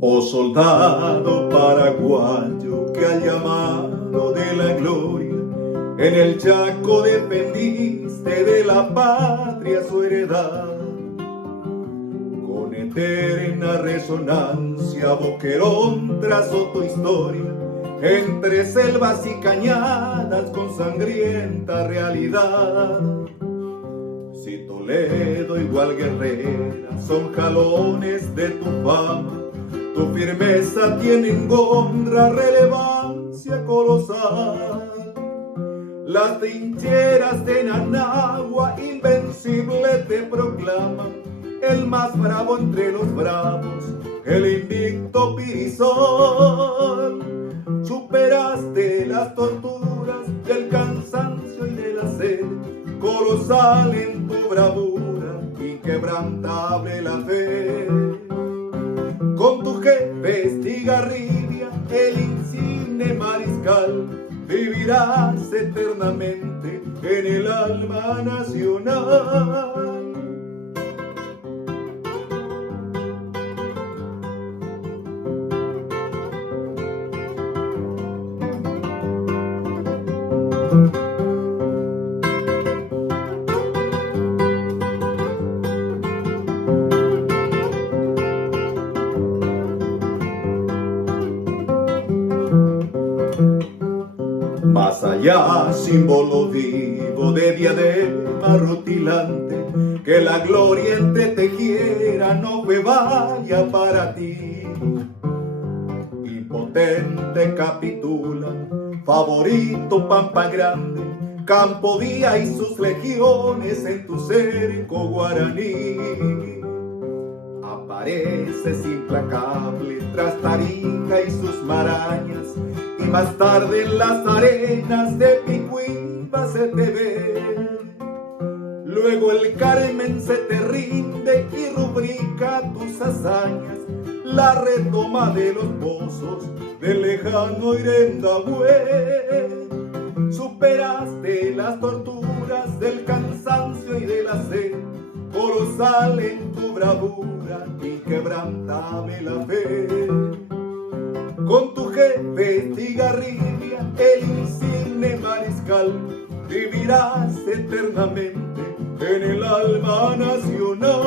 Oh soldado paraguayo que al llamado de la gloria en el Chaco defendiste de la patria su heredad. Con eterna resonancia Boquerón trazó tu historia entre selvas y cañadas con sangrienta realidad. Si Toledo igual guerrera son jalones de tu fama, tu firmeza tiene en honra relevancia colosal. Las trincheras de Nanagua invencible te proclaman, el más bravo entre los bravos, el invicto Pirizón. Superaste las torturas del cansancio y de la sed, colosal en tu bravura, inquebrantable la fe. Con tu jefe Estigarribia, el insigne mariscal, vivirás eternamente en el alma nacional. Más allá, símbolo vivo de diadema rutilante, que la gloria en te tejiera no me vaya para ti. Impotente capitula, favorito Pampa Grande, Campo Día y sus legiones en tu cerco guaraní. Apareces implacable tras Tarija y sus marañas, y más tarde en las arenas de Picuimba se te ve. Luego el Carmen se te rinde y rubrica tus hazañas, la retoma de los pozos del lejano Irendahue. Superaste las torturas del cansancio y de la sed, colosal en tu bravura, inquebrantable la fe. Con tu jefe Estigarribia, el insigne mariscal, vivirás eternamente en el alma nacional.